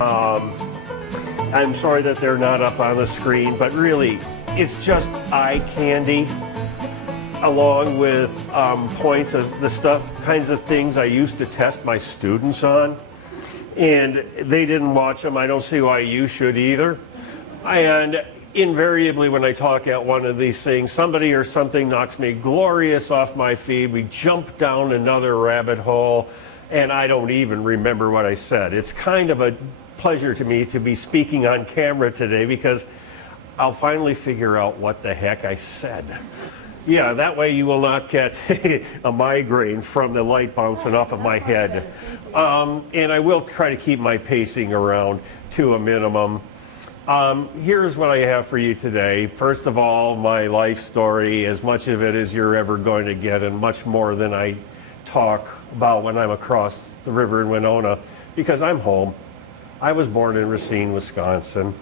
I'm sorry that they're not up on the screen, but really, it's just eye candy, along with points of the kinds of things I used to test my students on. And they didn't watch them. I don't see why you should either. And invariably, when I talk at one of these things, somebody or something knocks me glorious off my feed. We jump down another rabbit hole, and I don't even remember what I said. It's kind of a pleasure to me to be speaking on camera today because I'll finally figure out what the heck I said. Yeah, that way you will not get a migraine from the light bouncing off of my head. And I will try to keep my pacing around to a minimum. Here's what I have for you today. First of all, my life story, as much of it as you're ever going to get, and much more than I talk about when I'm across the river in Winona, because I'm home. I was born in Racine, Wisconsin.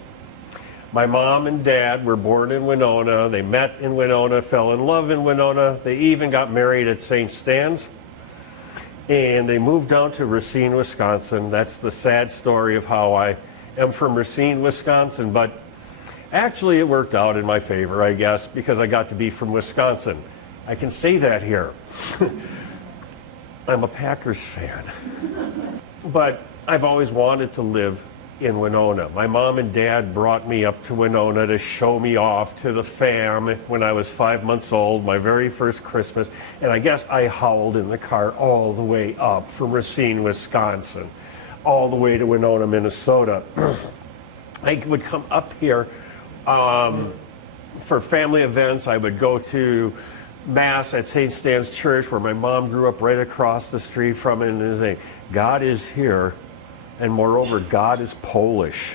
My mom and dad were born in Winona. They met in Winona, fell in love in Winona. They even got married at St. Stan's. And they moved down to Racine, Wisconsin. That's the sad story of how I am from Racine, Wisconsin. But actually it worked out in my favor, I guess, because I got to be from Wisconsin. I can say that here. I'm a Packers fan. But I've always wanted to live in Winona. My mom and dad brought me up to Winona to show me off to the fam when I was 5 months old, my very first Christmas, and I guess I howled in the car all the way up from Racine, Wisconsin, all the way to Winona, Minnesota. I would come up here for family events. I would go to Mass at St. Stan's Church, where my mom grew up right across the street from it, and say, God is here. And moreover, God is Polish.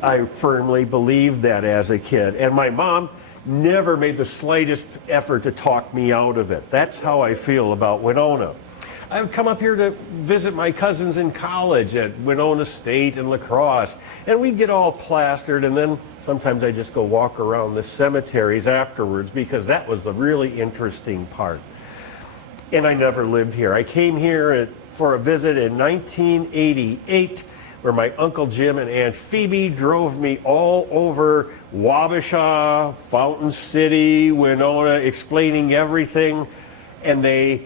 I firmly believed that as a kid. And my mom never made the slightest effort to talk me out of it. That's how I feel about Winona. I would come up here to visit my cousins in college at Winona State and La Crosse. And we'd get all plastered, and then sometimes I'd just go walk around the cemeteries afterwards because that was the really interesting part. And I never lived here. I came here for a visit in 1988, where my Uncle Jim and Aunt Phoebe drove me all over Wabasha, Fountain City, Winona, explaining everything. And they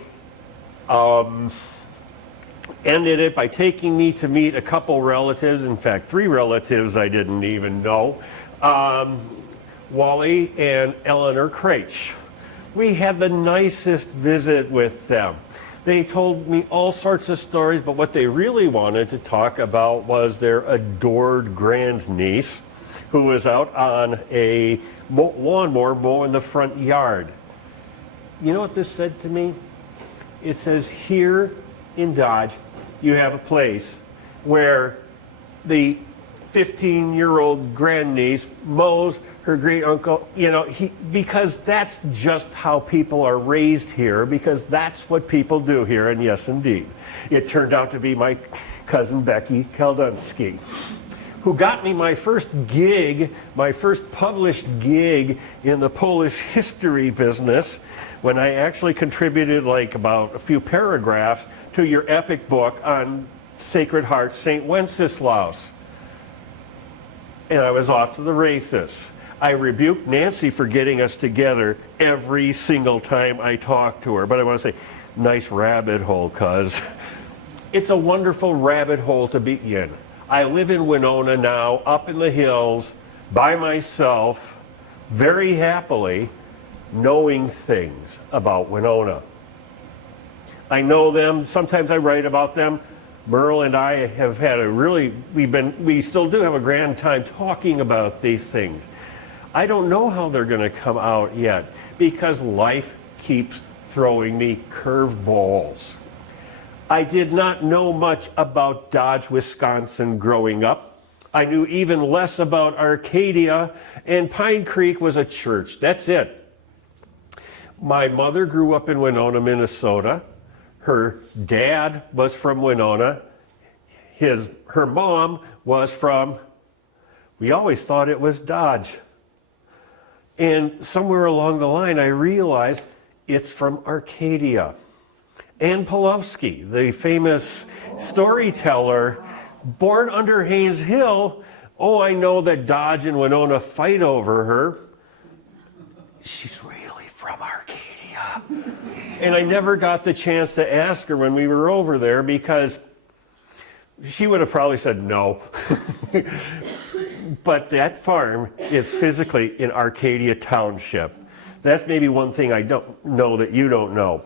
ended it by taking me to meet a couple relatives, in fact, 3 relatives I didn't even know, Wally and Eleanor Craich. We had the nicest visit with them. They told me all sorts of stories, but what they really wanted to talk about was their adored grandniece, who was out on a lawnmower mowing the front yard. You know what this said to me? It says, here in Dodge, you have a place where the 15-year-old grandniece mows her great uncle, because that's just how people are raised here, because that's what people do here, and yes, indeed. It turned out to be my cousin Becky Kaldunsky, who got me my first gig, my first published gig in the Polish history business, when I actually contributed like about a few paragraphs to your epic book on Sacred Heart St. Wenceslaus. And I was off to the races. I rebuked Nancy for getting us together every single time I talked to her. But I want to say, nice rabbit hole, cuz. It's a wonderful rabbit hole to be in. I live in Winona now, up in the hills, by myself, very happily, knowing things about Winona. I know them. Sometimes I write about them. Merle and I have had we still do have a grand time talking about these things. I don't know how they're going to come out yet because life keeps throwing me curveballs. I did not know much about Dodge, Wisconsin growing up. I knew even less about Arcadia, and Pine Creek was a church. That's it. My mother grew up in Winona, Minnesota. Her dad was from Winona. Her mom was from, we always thought it was Dodge. And somewhere along the line, I realized it's from Arcadia. Ann Pulowski, the famous storyteller, Born under Haynes Hill, oh, I know that Dodge and Winona fight over her. She's really from Arcadia. And I never got the chance to ask her when we were over there because she would have probably said no. But that farm is physically in Arcadia Township. That's maybe one thing I don't know that you don't know.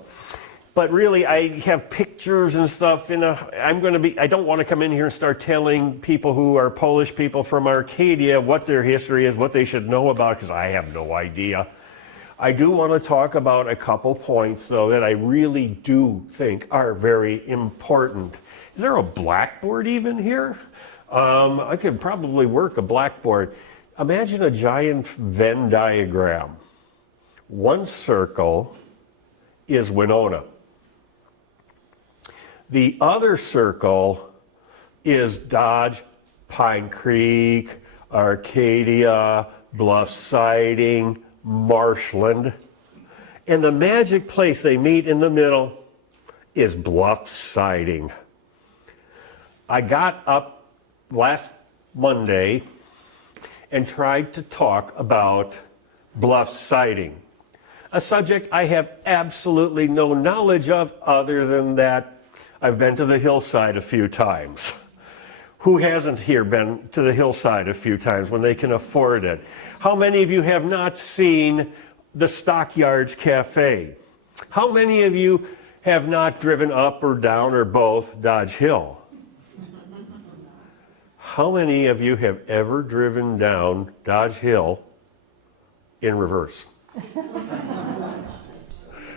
But really, I have pictures and stuff. I don't want to come in here and start telling people who are Polish people from Arcadia what their history is, what they should know about, because I have no idea. I do want to talk about a couple points, though, that I really do think are very important. Is there a blackboard even here? I could probably work a blackboard. Imagine a giant Venn diagram. One circle is Winona. The other circle is Dodge, Pine Creek, Arcadia, Bluff Siding, Marshland. And the magic place they meet in the middle is Bluff Siding. I got up last Monday and tried to talk about Bluff Siding, a subject I have absolutely no knowledge of other than that I've been to the hillside a few times. Who hasn't here been to the hillside a few times when they can afford it? How many of you have not seen the Stockyards Cafe? How many of you have not driven up or down or both Dodge Hill? How many of you have ever driven down Dodge Hill in reverse?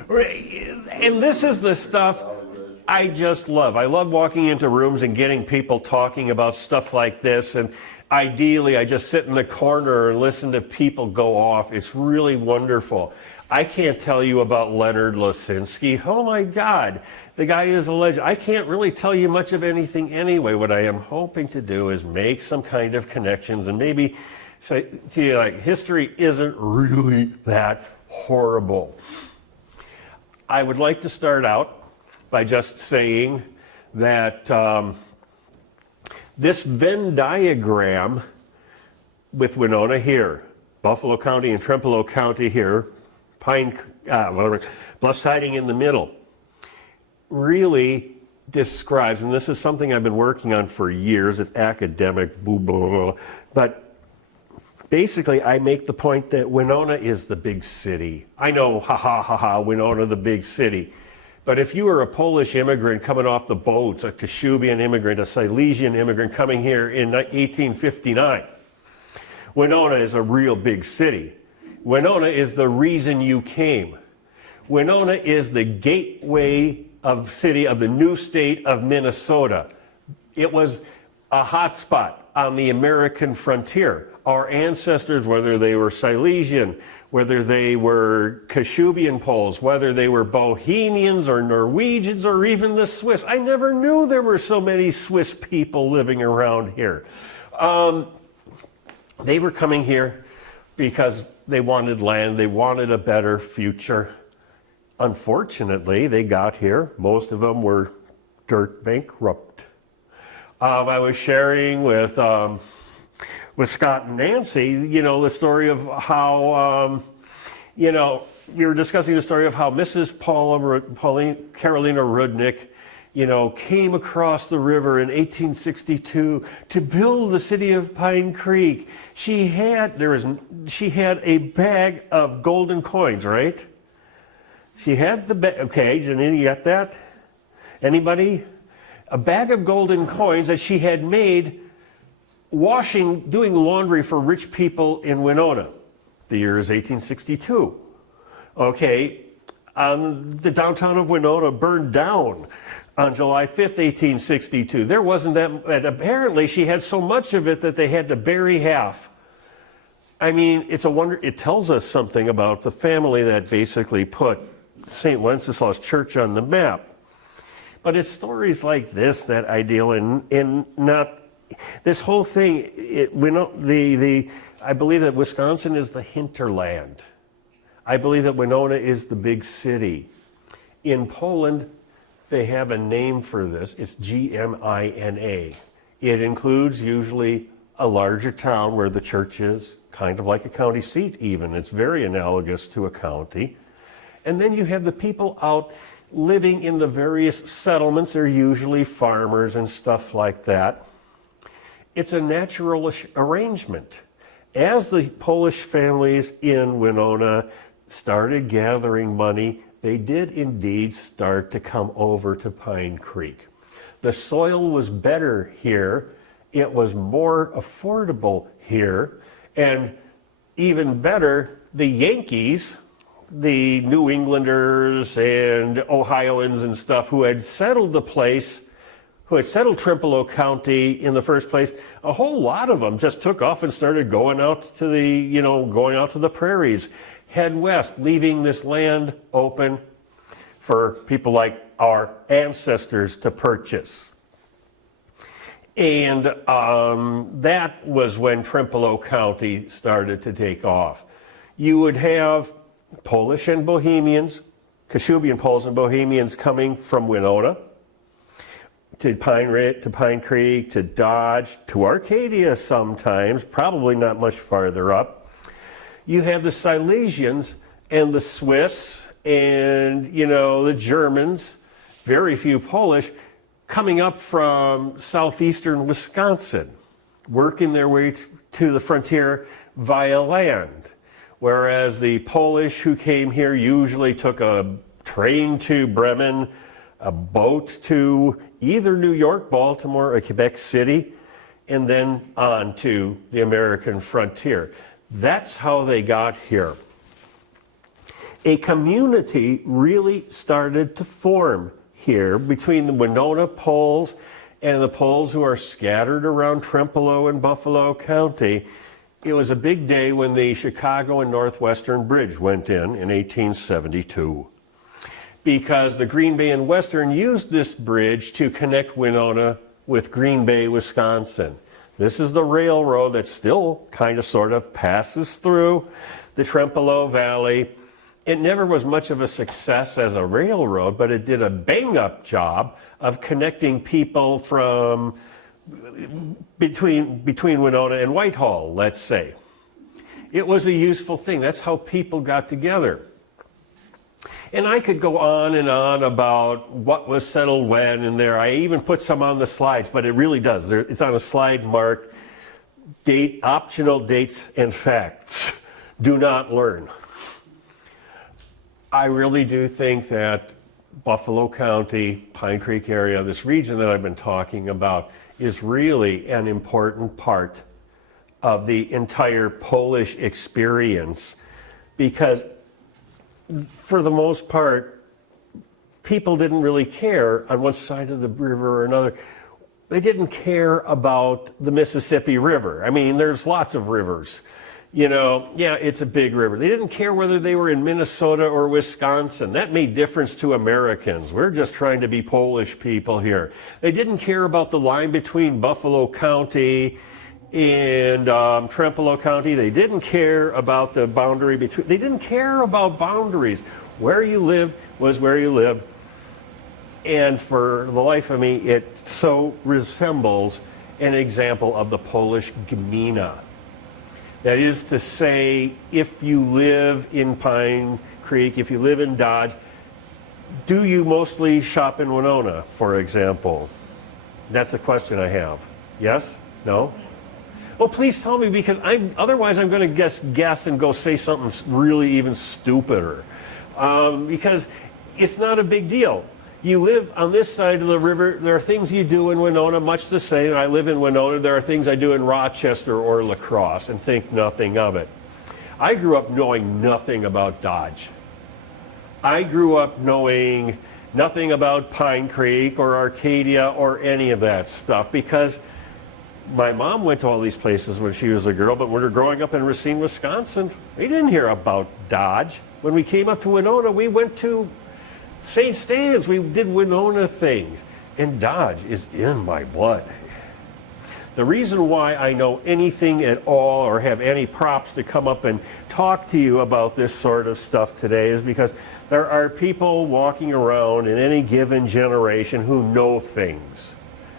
And this is the stuff I just love. I love walking into rooms and getting people talking about stuff like this. And ideally, I just sit in the corner and listen to people go off. It's really wonderful. I can't tell you about Leonard Lasinski. Oh my God, the guy is a legend. I can't really tell you much of anything anyway. What I am hoping to do is make some kind of connections and maybe say to you, like, history isn't really that horrible. I would like to start out by just saying that this Venn diagram with Winona here, Buffalo County and Trempealeau County here, Bluff Siding in the middle, really describes, and this is something I've been working on for years, it's academic, blah, blah, blah, but basically I make the point that Winona is the big city. I know, Winona the big city. But if you were a Polish immigrant coming off the boats, a Kashubian immigrant, a Silesian immigrant coming here in 1859, Winona is a real big city. Winona is the reason you came. Winona is the gateway of city of the new state of Minnesota. It was a hot spot on the American frontier. Our ancestors, whether they were Silesian, whether they were Kashubian Poles, whether they were Bohemians or Norwegians or even the Swiss. I never knew there were so many Swiss people living around here. They were coming here because they wanted land, they wanted a better future. Unfortunately, they got here. Most of them were dirt bankrupt. I was sharing with Scott and Nancy, the story of how, we were discussing the story of how Mrs. Carolina Rudnick, came across the river in 1862 to build the city of Pine Creek. She had a bag of golden coins, right? She had the bag. Okay, Janine, you got that? Anybody? A bag of golden coins that she had made doing laundry for rich people in Winona. The year is 1862. Okay, the downtown of Winona burned down on July 5th, 1862. There wasn't that, apparently she had so much of it that they had to bury half. I mean, it's a wonder, it tells us something about the family that basically put St. Wenceslaus Church on the map. But it's stories like this that I deal in not this whole thing. I believe that Wisconsin is the hinterland. I believe that Winona is the big city. In Poland, they have a name for this. It's Gmina. It includes usually a larger town where the church is, kind of like a county seat even. It's very analogous to a county. And then you have the people out living in the various settlements. They're usually farmers and stuff like that. It's a natural arrangement. As the Polish families in Winona started gathering money, they did indeed start to come over to Pine Creek. The soil was better here. It was more affordable here. And even better, the Yankees, the New Englanders and Ohioans and stuff who had settled the place, who had settled Trempealeau County in the first place, a whole lot of them just took off and started going out to the prairies, head west, leaving this land open for people like our ancestors to purchase. And that was when Trempealeau County started to take off. You would have Polish and Bohemians, Kashubian Poles and Bohemians coming from Winona to Pine Creek, to Dodge, to Arcadia sometimes, probably not much farther up. You have the Silesians and the Swiss and, the Germans, very few Polish, coming up from southeastern Wisconsin, working their way to the frontier via land. Whereas the Polish who came here usually took a train to Bremen, a boat to either New York, Baltimore, or Quebec City, and then on to the American frontier. That's how they got here. A community really started to form here between the Winona Poles and the Poles who are scattered around Trempealeau and Buffalo County. It was a big day when the Chicago and Northwestern Bridge went in 1872, because the Green Bay and Western used this bridge to connect Winona with Green Bay, Wisconsin. This is the railroad that still kind of sort of passes through the Trempealeau Valley. It never was much of a success as a railroad, but it did a bang-up job of connecting people from between Winona and Whitehall, let's say. It was a useful thing. That's how people got together. And I could go on and on about what was settled when and there. I even put some on the slides, but it really does. It's on a slide marked optional dates and facts. Do not learn. I really do think that Buffalo County, Pine Creek area, this region that I've been talking about, is really an important part of the entire Polish experience, because for the most part, people didn't really care on one side of the river or another. They didn't care about the Mississippi River. I mean, there's lots of rivers. It's a big river. They didn't care whether they were in Minnesota or Wisconsin. That made difference to Americans. We're just trying to be Polish people here. They didn't care about the line between Buffalo County and Trempealeau County. They didn't care about the boundary between. They didn't care about boundaries. Where you lived was where you lived. And for the life of me, it so resembles an example of the Polish gmina. That is to say, if you live in Pine Creek, if you live in Dodge, do you mostly shop in Winona, for example? That's a question I have. Yes? No? Well, please tell me, because otherwise I'm going to guess and go say something really even stupider. Because it's not a big deal. You live on this side of the river. There are things you do in Winona much the same. I live in Winona. There are things I do in Rochester or La Crosse and think nothing of it. I grew up knowing nothing about Dodge. I grew up knowing nothing about Pine Creek or Arcadia or any of that stuff, because my mom went to all these places when she was a girl, but when we were growing up in Racine, Wisconsin, we didn't hear about Dodge. When we came up to Winona, we went to St. Stan's, we did Winona things, and Dodge is in my blood. The reason why I know anything at all or have any props to come up and talk to you about this sort of stuff today is because there are people walking around in any given generation who know things.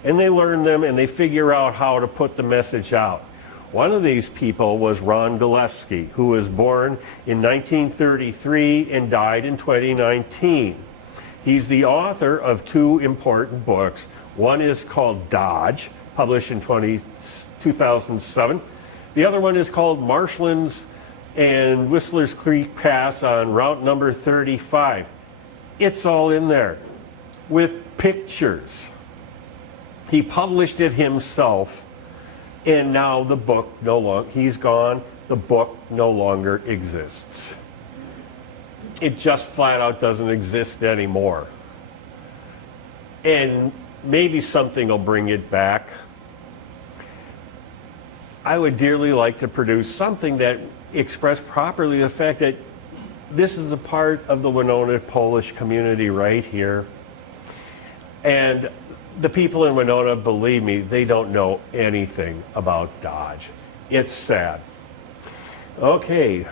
and they learn them and they figure out how to put the message out. One of these people was Ron Gillespie, who was born in 1933 and died in 2019. He's the author of two important books. One is called Dodge, published in 2007. The other one is called Marshlands and Whistler's Creek Pass on route number 35. It's all in there with pictures. He published it himself, and now the book no longer, he's gone, the book no longer exists. It just flat out doesn't exist anymore. And maybe something will bring it back. I would dearly like to produce something that expressed properly the fact that this is a part of the Winona Polish community right here. And the people in Winona, believe me, they don't know anything about Dodge. It's sad. Okay,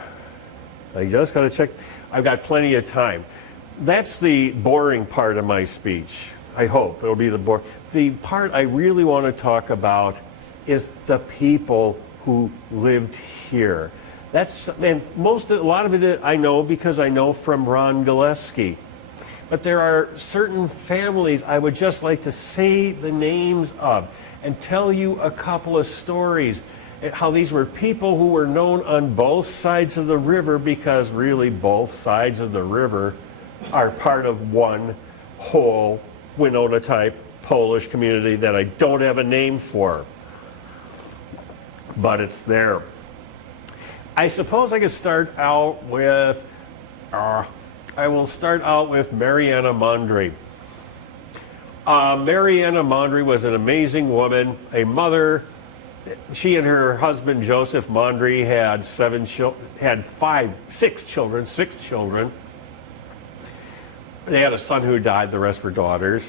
I just got to check. I've got plenty of time. That's the boring part of my speech. I hope it'll be the boring. The part I really want to talk about is the people who lived here. That's, and a lot of it I know because I know from Ron Gillespie. But there are certain families I would just like to say the names of and tell you a couple of stories. How these were people who were known on both sides of the river, because really both sides of the river are part of one whole Winona type Polish community that I don't have a name for. But it's there. I suppose I could start out with I will start out with Mariana Mondry. Mariana Mondry was an amazing woman, a mother. She and her husband Joseph Mondry had six children. They had a son who died, the rest were daughters.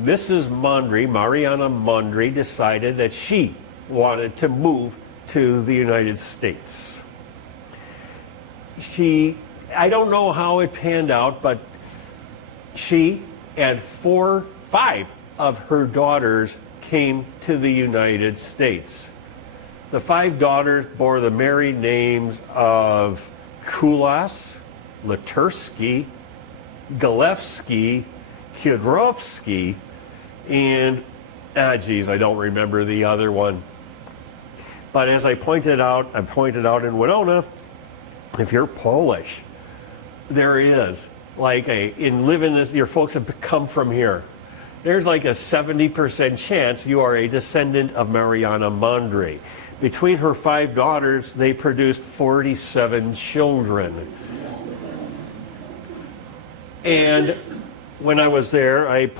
Mrs. Mondry, Mariana Mondry, decided that she wanted to move to the United States. I don't know how it panned out, but she and five of her daughters came to the United States. The five daughters bore the married names of Kulas, Latursky, Gillespie, Hydrovsky, and, I don't remember the other one. But as I pointed out in Winona, if you're Polish, there is like your folks have come from here. There's like a 70% chance you are a descendant of Mariana Mondry. Between her five daughters, they produced 47 children. And when I was there, I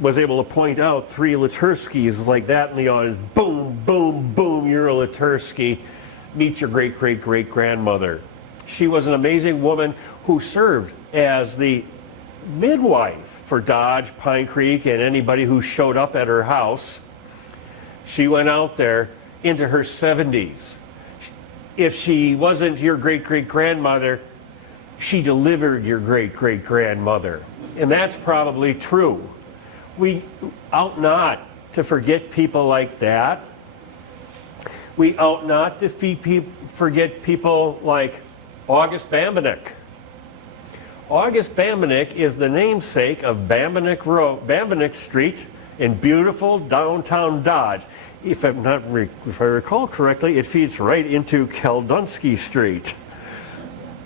was able to point out three Laturskys like that in the audience. Boom, boom, boom, you're a Latursky. Meet your great-great-great-grandmother. She was an amazing woman who served as the midwife for Dodge, Pine Creek, and anybody who showed up at her house. She went out there into her 70s. If she wasn't your great-great-grandmother, she delivered your great-great-grandmother. And that's probably true. We ought not to forget people like that. We ought not to forget people like August Bambenek. August Bambenek is the namesake of Bambenek Street in beautiful downtown Dodge. If I recall correctly, it feeds right into Keldunsky Street.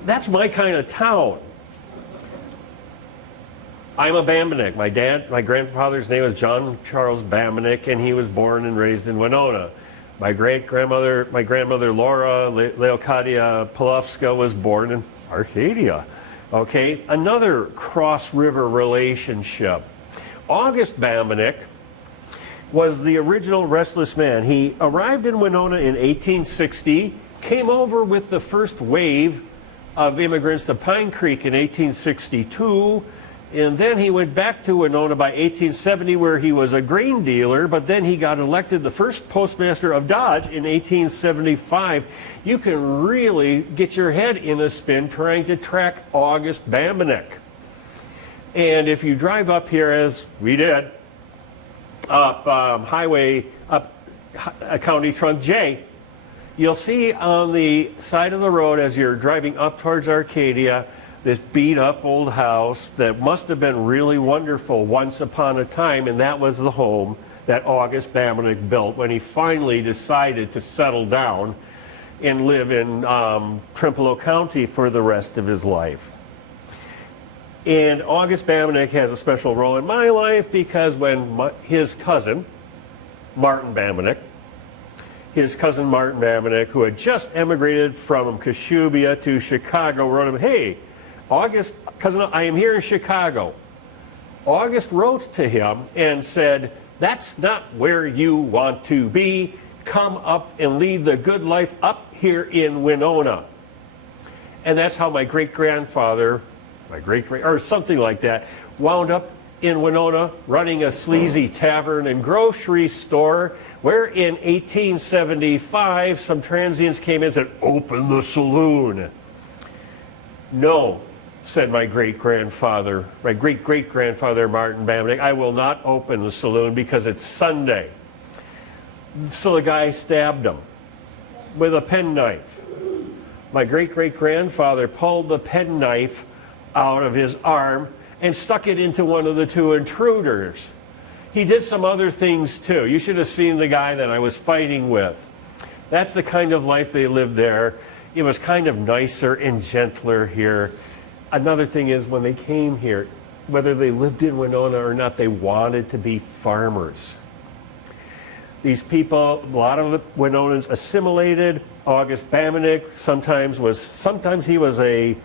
That's my kind of town. I'm a Bambenek. My grandfather's name was John Charles Bambenek, and he was born and raised in Winona. My grandmother Laura Leocadia Polowska was born in Arcadia. Okay, another cross-river relationship. August Bambenek was the original restless man. He arrived in Winona in 1860, came over with the first wave of immigrants to Pine Creek in 1862, and then he went back to Winona by 1870 where he was a grain dealer, but then he got elected the first postmaster of Dodge in 1875. You can really get your head in a spin trying to track August Bambenek. And if you drive up here, as we did, up County Trunk J, you'll see on the side of the road as you're driving up towards Arcadia, this beat up old house that must have been really wonderful once upon a time, and that was the home that August Bamenick built when he finally decided to settle down and live in Trempealeau County for the rest of his life. And August Bamenick has a special role in my life because when his cousin, Martin Bamenick, who had just emigrated from Kashubia to Chicago, wrote him, "Hey, August, cousin, I am here in Chicago." August wrote to him and said, "That's not where you want to be. Come up and lead the good life up here in Winona." And that's how my great-grandfather, or something like that, wound up in Winona running a sleazy tavern and grocery store where in 1875 some transients came in and said, "Open the saloon." "No," said my great-grandfather Martin Bamenick, "I will not open the saloon because it's Sunday." So the guy stabbed him with a penknife. My great-great-grandfather pulled the penknife out of his arm and stuck it into one of the two intruders. He did some other things too. You should have seen the guy that I was fighting with. That's the kind of life they lived there. It was kind of nicer and gentler here. Another thing is when they came here, whether they lived in Winona or not, they wanted to be farmers. These people, a lot of the Winonans assimilated. August Bamenick sometimes he was a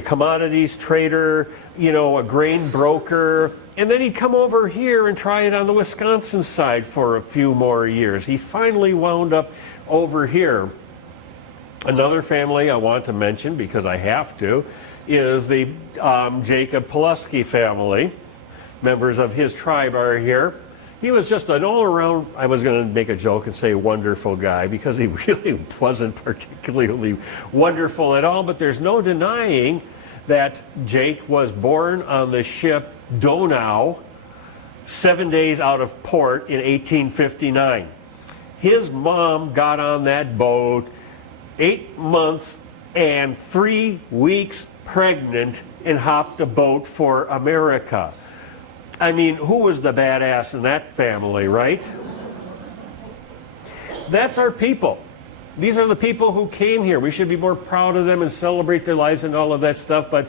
commodities trader, a grain broker, and then he'd come over here and try it on the Wisconsin side for a few more years. He finally wound up over here. Another family I want to mention, because I have to, is the Jacob Pulaski family. Members of his tribe are here. He was just an all-around, I was going to make a joke and say wonderful guy, because he really wasn't particularly wonderful at all, but there's no denying that Jake was born on the ship Donau 7 days out of port in 1859. His mom got on that boat 8 months and 3 weeks pregnant and hopped a boat for America. I mean, who was the badass in that family, right? That's our people. These are the people who came here. We should be more proud of them and celebrate their lives and all of that stuff, but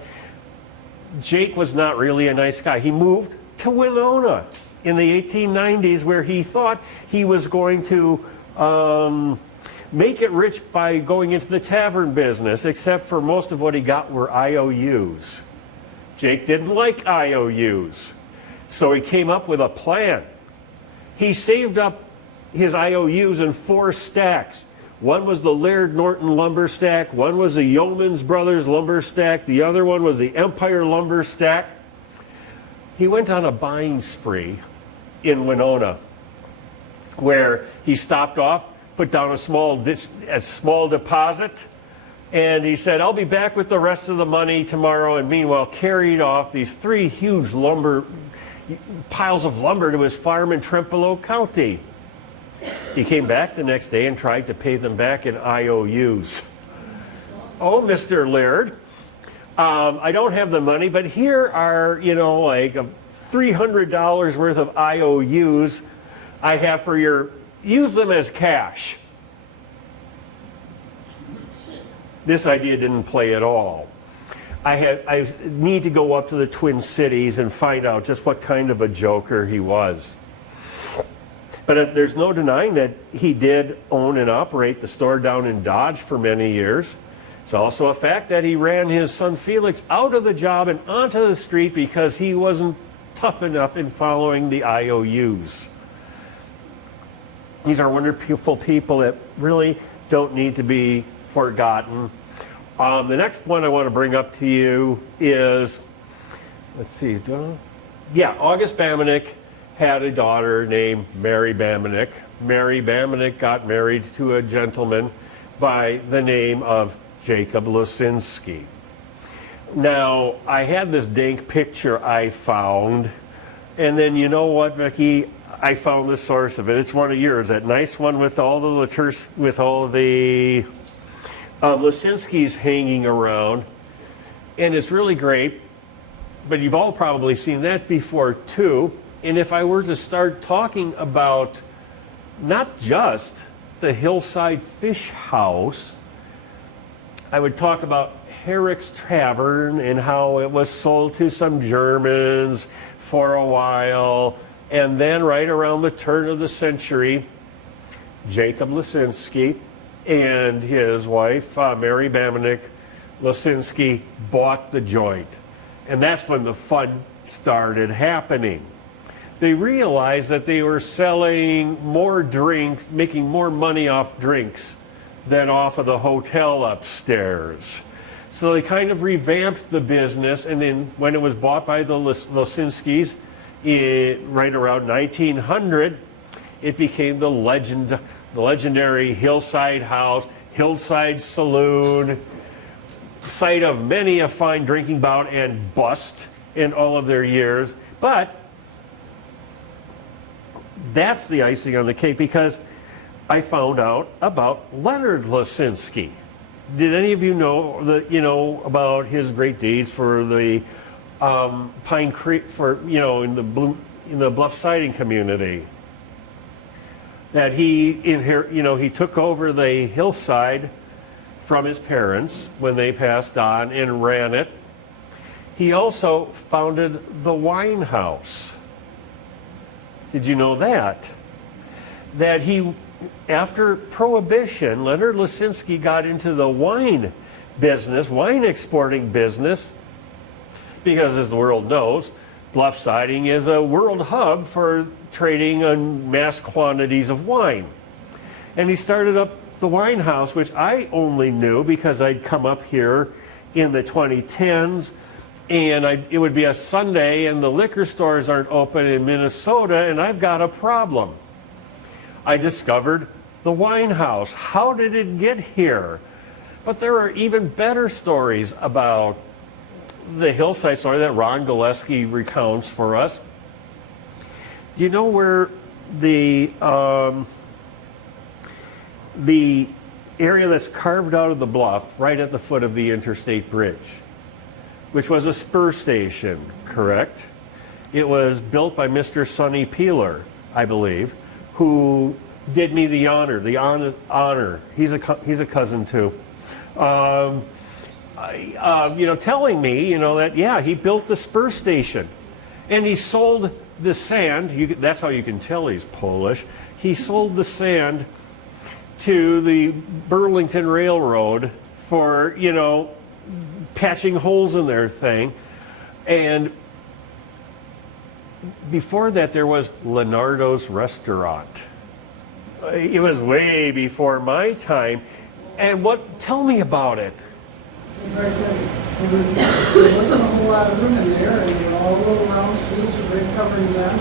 Jake was not really a nice guy. He moved to Winona in the 1890s where he thought he was going to make it rich by going into the tavern business, except for most of what he got were IOUs. Jake didn't like IOUs. So he came up with a plan. He saved up his IOUs in 4 stacks. One was the Laird Norton lumber stack, one was the Yeoman's Brothers lumber stack, the other one was the Empire lumber stack. He went on a buying spree in Winona where he stopped off, put down a small deposit, and he said, "I'll be back with the rest of the money tomorrow," and meanwhile carried off these 3 huge piles of lumber to his farm in Trempealeau County. He came back the next day and tried to pay them back in IOUs. "Oh, Mr. Laird, I don't have the money, but here are, like $300 worth of IOUs I have for use them as cash." This idea didn't play at all. I need to go up to the Twin Cities and find out just what kind of a joker he was. But there's no denying that he did own and operate the store down in Dodge for many years. It's also a fact that he ran his son Felix out of the job and onto the street because he wasn't tough enough in following the IOUs. These are wonderful people that really don't need to be forgotten. The next one I want to bring up to you is, August Bamenick had a daughter named Mary Bamenick. Mary Bamenick got married to a gentleman by the name of Jacob Losinski. Now, I had this dank picture I found And then you know what, Becky? I found the source of it. It's one of yours, that nice one with all the Lisinskis hanging around. And it's really great, but you've all probably seen that before too. And if I were to start talking about not just the Hillside Fish House, I would talk about Herrick's Tavern and how it was sold to some Germans for a while. And then right around the turn of the century, Jacob Lisinski and his wife, Mary Bamenik Lisinski, bought the joint. And that's when the fun started happening. They realized that they were selling more drinks, making more money off drinks than off of the hotel upstairs. So they kind of revamped the business, and then when it was bought by the Lisinskis, right around 1900, it became the legendary Hillside House, Hillside Saloon, site of many a fine drinking bout and bust in all of their years. But that's the icing on the cake, because I found out about Leonard Lisinski. Did any of you know about his great deeds for the Pine Creek, in the Bluff Siding community? That he took over the hillside from his parents when they passed on and ran it. He also founded the wine house. Did you know that? That after Prohibition, Leonard Lisinski got into the wine exporting business, because as the world knows, Bluff Siding is a world hub for trading on mass quantities of wine. And he started up the wine house, which I only knew because I'd come up here in the 2010s, and it would be a Sunday and the liquor stores aren't open in Minnesota, and I've got a problem. I discovered the wine house. How did it get here? But there are even better stories about the hillside story that Ron Gillespie recounts for us. Do you know where the area that's carved out of the bluff right at the foot of the Interstate Bridge, which was a spur station, correct? It was built by Mr. Sonny Peeler, I believe, who did me the honor. He's a cousin too. Telling me, that he built the spur station, and he sold the sand. That's how you can tell he's Polish. He sold the sand to the Burlington Railroad for patching holes in their thing. And before that, there was Leonardo's Restaurant. It was way before my time. And tell me about it. Right there wasn't a whole lot of room in there, and they were all little round stools with red coverings on,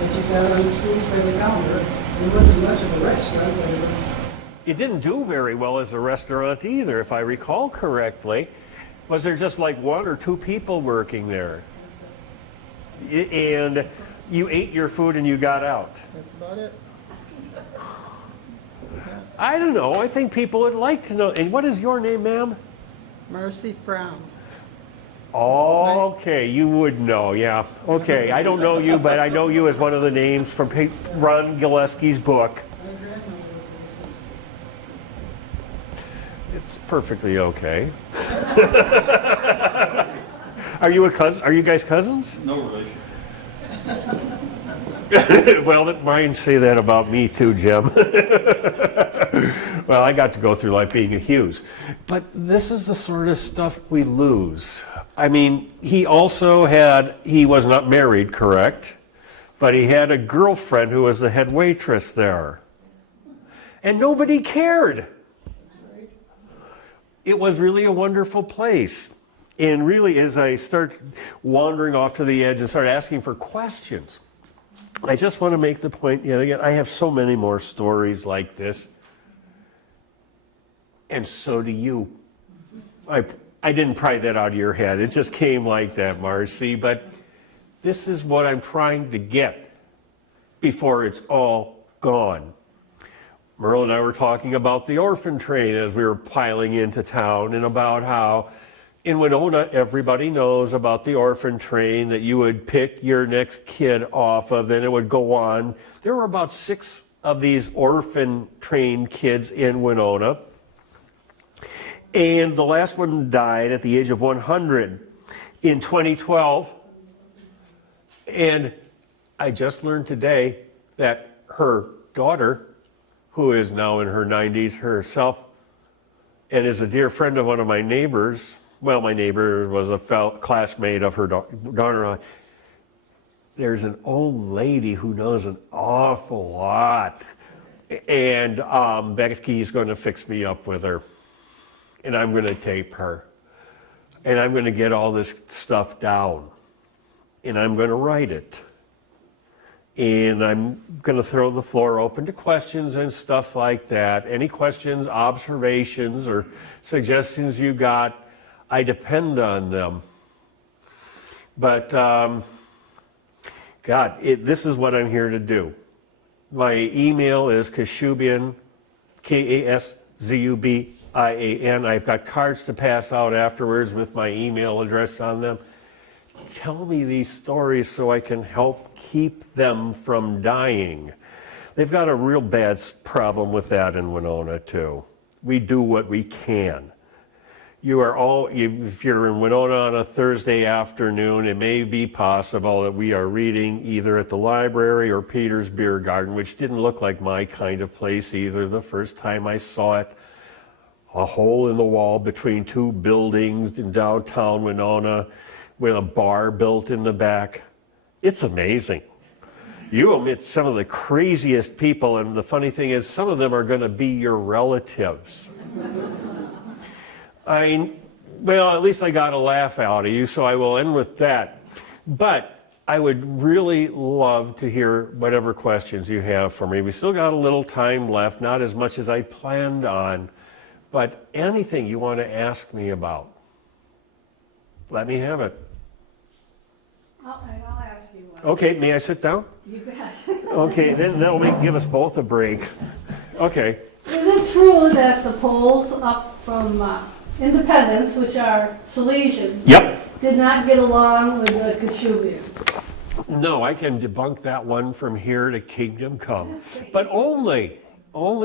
like you sat on the stools by the counter. It wasn't much of a restaurant, but it was... It didn't do very well as a restaurant either, if I recall correctly. Was there just like one or two people working there? And you ate your food and you got out? That's about it. I don't know. I think people would like to know. And what is your name, ma'am? Marcy Frown. Okay, you would know, yeah. Okay, I don't know you, but I know you as one of the names from Ron Gillespie's book. My grandmother was Lisinski. It's perfectly okay. Are you a cousin? Are you guys cousins? No relation. Well, mine say that about me too, Jim. Well, I got to go through life being a Hughes. But this is the sort of stuff we lose. I mean, he was not married, correct? But he had a girlfriend who was the head waitress there. And nobody cared. It was really a wonderful place. And really, as I start wandering off to the edge and start asking for questions, I just want to make the point, again, I have so many more stories like this. And so do you. I didn't pry that out of your head. It just came like that, Marcy. But This is what I'm trying to get before it's all gone. Merle and I were talking about the orphan train as we were piling into town, and about how in Winona, everybody knows about the orphan train that you would pick your next kid off of, and it would go on. There were about 6 of these orphan train kids in Winona, and the last one died at the age of 100 in 2012. And I just learned today that her daughter, who is now in her 90s herself, and is a dear friend of one of my neighbors. Well, my neighbor was a classmate of her daughter. There's an old lady who knows an awful lot. And Becky's going to fix me up with her. And I'm going to tape her. And I'm going to get all this stuff down. And I'm going to write it. And I'm going to throw the floor open to questions and stuff like that. Any questions, observations, or suggestions you got, I depend on them. But, this is what I'm here to do. My email is Kashubian, Kaszubian. I've got cards to pass out afterwards with my email address on them. Tell me these stories so I can help keep them from dying. They've got a real bad problem with that in Winona, too. We do what we can. If you're in Winona on a Thursday afternoon, it may be possible that we are reading either at the library or Peter's Beer Garden, which didn't look like my kind of place either the first time I saw it. A hole in the wall between 2 buildings in downtown Winona, with a bar built in the back. It's amazing. You will meet some of the craziest people, and the funny thing is, some of them are going to be your relatives. Well, at least I got a laugh out of you, so I will end with that. But I would really love to hear whatever questions you have for me. We still got a little time left, not as much as I planned on, but anything you want to ask me about, let me have it. I'll ask you one. Okay, may I sit down? You bet. Okay, then that'll give us both a break. Okay. Is it true that the Poles up from Independence, which are Silesians, Yep. did not get along with the Kashubians? No, I can debunk that one from here to Kingdom Come. But only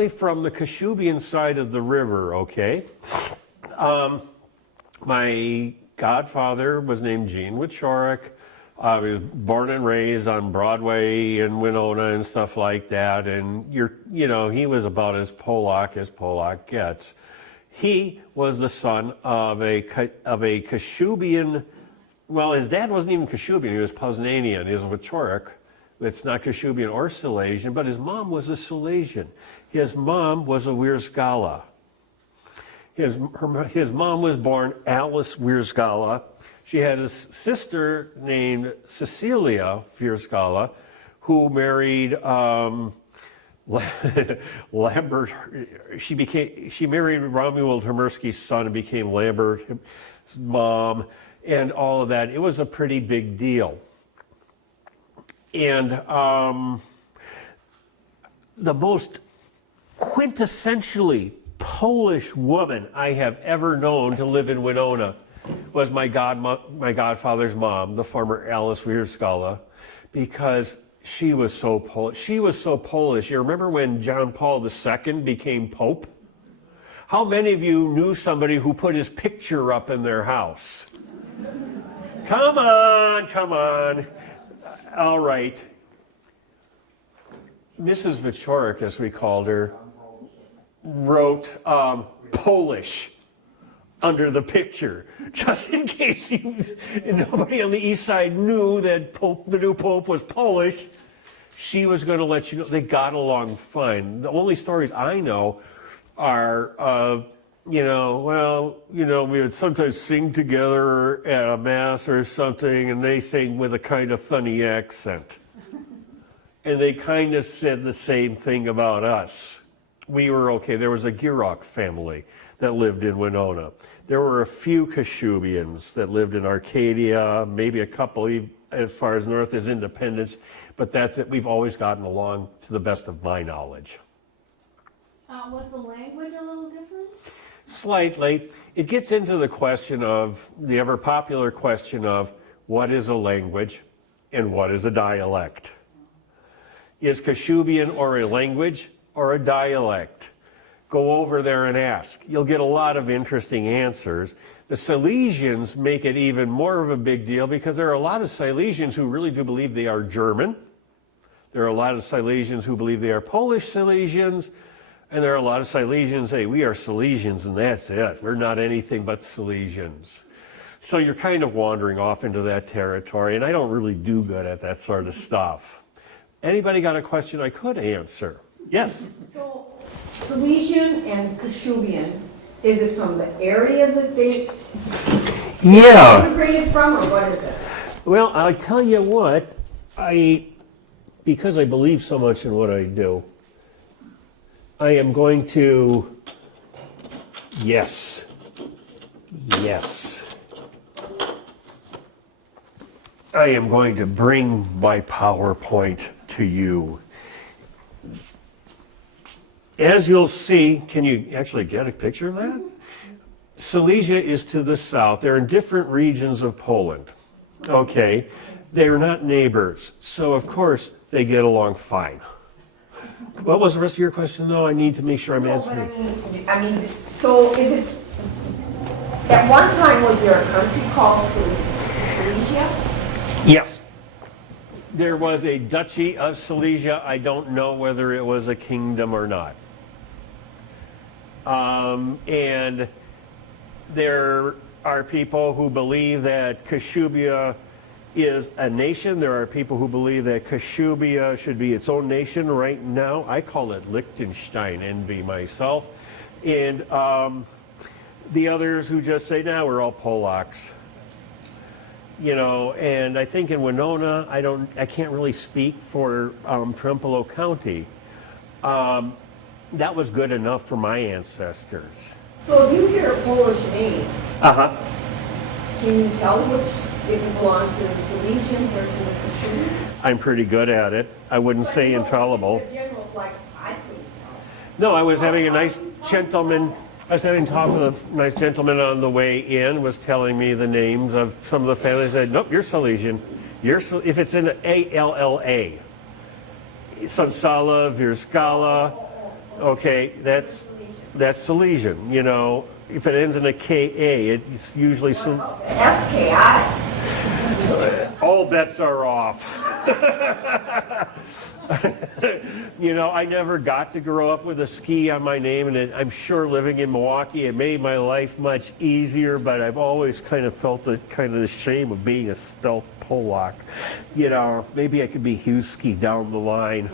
from the Kashubian side of the river, okay? My godfather was named Gene Wieczorek. He was born and raised on Broadway in Winona and stuff like that, and he was about as Polak gets. He was the son of a Kashubian. Well, his dad wasn't even Kashubian; he was Poznanian. He was Wieczorek. It's not Kashubian or Silesian, but his mom was a Silesian. His mom was a Wierzgala. His mom was born Alice Wierzgala. She had a sister named Cecilia Wierzgala, who married Lambert. She married Romuald Hermersky's son and became Lambert's mom, and all of that. It was a pretty big deal. And the most quintessentially Polish woman I have ever known to live in Winona was my godfather's mom, the former Alice Wierzgala, because she was so Polish. She was so Polish. You remember when John Paul II became Pope? How many of you knew somebody who put his picture up in their house? Come on. All right. Mrs. Wieczorek, as we called her, wrote Polish under the picture, just in case nobody on the east side knew that the new Pope was Polish. She was going to let you know they got along fine. The only stories I know are we would sometimes sing together at a mass or something, and they sang with a kind of funny accent. And they kind of said the same thing about us. We were okay. There was a Gierok family that lived in Winona. There were a few Kashubians that lived in Arcadia, maybe a couple as far as north as Independence, but that's it. We've always gotten along to the best of my knowledge. Was the language a little different? Slightly. It gets into the question of, the ever popular question of, what is a language and what is a dialect? Is Kashubian or a language or a dialect? Go over there and ask. You'll get a lot of interesting answers. The Silesians make it even more of a big deal because there are a lot of Silesians who really do believe they are German. There are a lot of Silesians who believe they are Polish Silesians. And there are a lot of Silesians say, we are Silesians and that's it. We're not anything but Silesians. So you're kind of wandering off into that territory, and I don't really do good at that sort of stuff. Anybody got a question I could answer? Yes? So, Silesian and Kashubian, is it from the area that they immigrated from, or what is it? Well, I tell you what, because I believe so much in what I do, I am going to, yes, I am going to bring my PowerPoint to you. As you'll see, can you actually get a picture of that? Silesia is to the south. They're in different regions of Poland. Okay, they're not neighbors, so of course they get along fine. What was the rest of your question, though? I need to make sure I'm No, but answering. I mean, so is it, at one time was there a country called Silesia? Yes. There was a duchy of Silesia. I don't know whether it was a kingdom or not. And there are people who believe that Kashubia is a nation. There are people who believe that Kashubia should be its own nation right now. I call it Liechtenstein envy myself. And the others who just say, now we're all Polacks. You know, and I think in Winona, I can't really speak for Trempealeau County. That was good enough for my ancestors. So if you hear a Polish name, Uh-huh. can you tell if it belongs to the Silesians or to the Kashubians? I'm pretty good at it. I wouldn't say infallible. Just a general, like, I couldn't tell. No, I was having a nice gentleman, I was having talk with a nice gentleman on the way in, was telling me the names of some of the families. I said, nope, you're Silesian. If it's in A-L-L-A. Sonsala, Virskala, okay, that's Silesian, you know. If it ends in a K-A, it's usually S-K-I. all bets are off. You know, I never got to grow up with a ski on my name, and I'm sure living in Milwaukee, it made my life much easier, but I've always kind of felt the shame of being a stealth Polak. You know, maybe I could be Hughes down the line.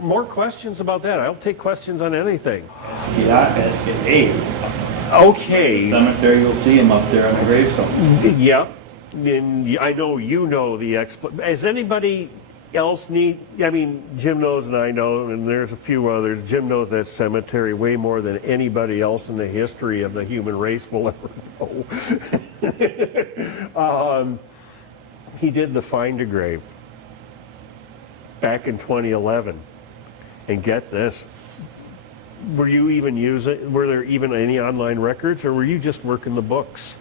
More questions about that? I'll take questions on anything. Ask Okay. Cemetery, you'll see him up there on the gravestone. Yep. And I know you know the Does anybody else need? I mean, Jim knows and I know, and there's a few others. Jim knows that cemetery way more than anybody else in the history of the human race will ever know. He did the Find a Grave back in 2011. And get this, were there even any online records, or were you just working the books?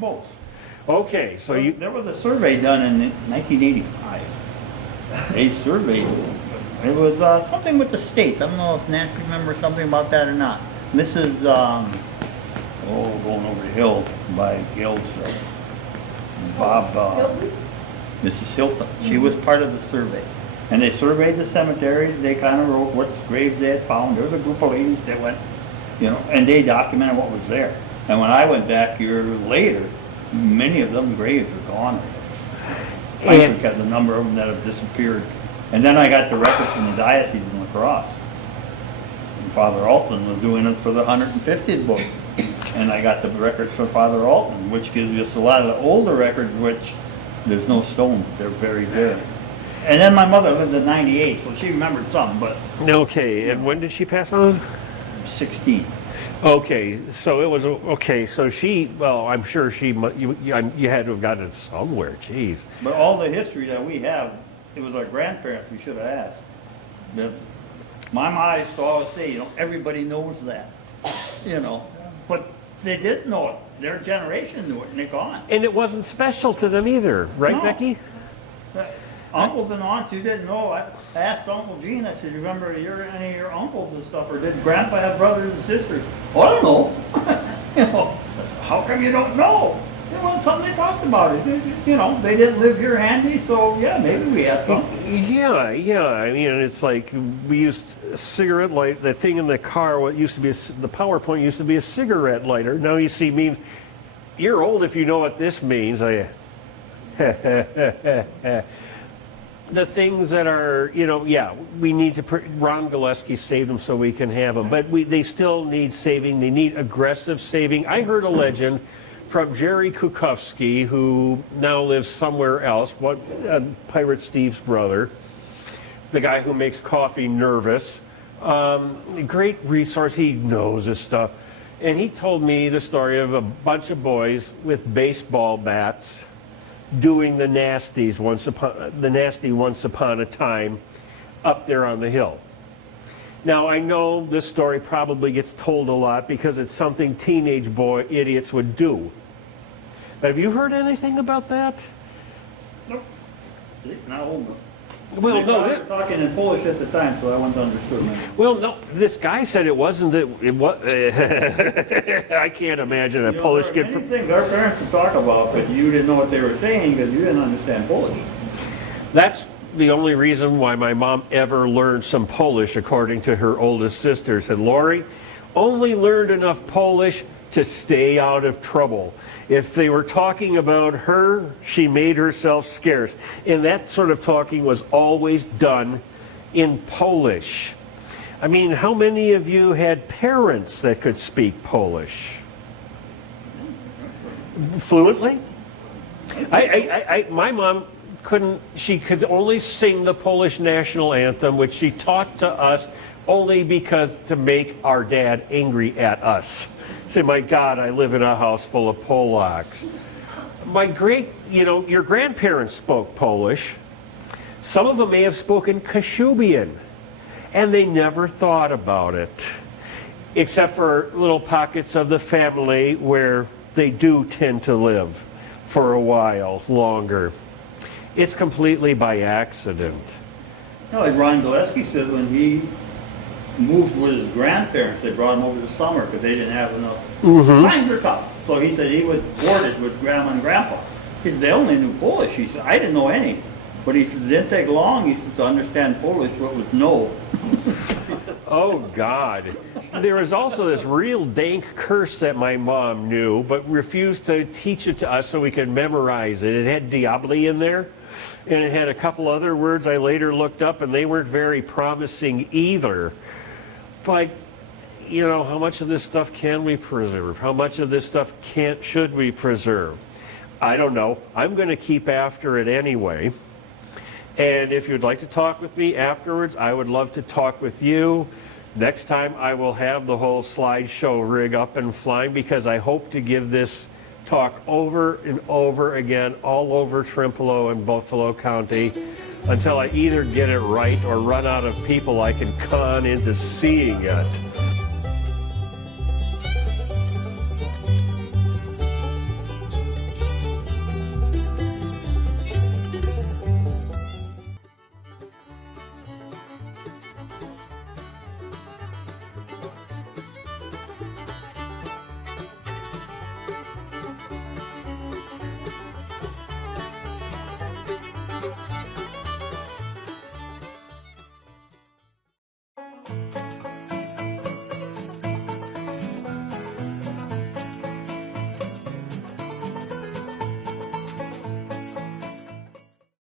Both. Okay, so you, There was a survey done in 1985. They surveyed, it was something with the state. I don't know if Nancy remembers something about that or not. Mrs. Going over the hill by Gill's, Mrs. Hilton. She was part of the survey. And they surveyed the cemeteries, they kind of wrote what graves they had found. There was a group of ladies that went, you know, and they documented what was there. And when I went back a year later, many of them graves are gone. And- Because a number of them that have disappeared. And then I got the records from the diocese in La Crosse. And Father Altman was doing it for the 150th book. And I got the records for Father Altman, which gives us a lot of the older records, which there's no stones, they're very good. And then my mother lived at 98, so she remembered some, but okay, and when did she pass on? 16. Okay, so it was, okay, so she, well, I'm sure you had to have gotten it somewhere, jeez. But all the history that we have, it was our grandparents we should have asked. But my mom used to always say, everybody knows that, but they didn't know it. Their generation knew it, and they're gone. And it wasn't special to them either, right, No. Becky? Uncles and aunts who didn't know, I asked Uncle Gene, I said, remember any of your uncles and stuff, or did Grandpa have brothers and sisters? Oh, I don't know. How come you don't know? It wasn't something they talked about. They didn't live here handy, so yeah, maybe we had something. Yeah, I mean, it's like we used a cigarette light, the thing in the car, what used to be, the PowerPoint used to be a cigarette lighter. Now you see me, you're old if you know what this means. The things that are, we need to, Ron Gillespie saved them so we can have them, but they still need saving. They need aggressive saving. I heard a legend from Jerry Kukowski, who now lives somewhere else, Pirate Steve's brother, the guy who makes coffee nervous. Great resource, he knows this stuff. And he told me the story of a bunch of boys with baseball bats doing the nasty once upon a time up there on the hill. Now I know this story probably gets told a lot because it's something teenage boy idiots would do. But have you heard anything about that? Nope. Not old enough. Well, They no. probably were talking in Polish at the time, so I wouldn't understood maybe. Well, no. This guy said it wasn't. It was. I can't imagine a Polish There kid. are many things our parents would talk about, but you didn't know what they were saying because you didn't understand Polish. That's the only reason why my mom ever learned some Polish, according to her oldest sister. Said Lori only learned enough Polish to stay out of trouble. If they were talking about her, she made herself scarce. And that sort of talking was always done in Polish. I mean, how many of you had parents that could speak Polish? Fluently? My mom she could only sing the Polish national anthem, which she taught to us only to make our dad angry at us. Say, my God, I live in a house full of Polacks. Your grandparents spoke Polish. Some of them may have spoken Kashubian, and they never thought about it, except for little pockets of the family where they do tend to live for a while longer. It's completely by accident. Like Ron Gillespie said, when he moved with his grandparents, they brought him over the summer because they didn't have enough. Times were tough. So he said he was boarded with Grandma and Grandpa. He said they only knew Polish. He said, I didn't know any. But he said, it didn't take long, he said, to understand Polish what was no. Oh, God. There was also this real dank curse that my mom knew, but refused to teach it to us so we could memorize it. It had diabli in there, and it had a couple other words I later looked up, and they weren't very promising either. But, how much of this stuff can we preserve? How much of this stuff should we preserve? I don't know. I'm going to keep after it anyway. And if you'd like to talk with me afterwards, I would love to talk with you. Next time I will have the whole slideshow rig up and flying because I hope to give this talk over and over again all over Trempealeau and Buffalo County until I either get it right or run out of people I can con into seeing it.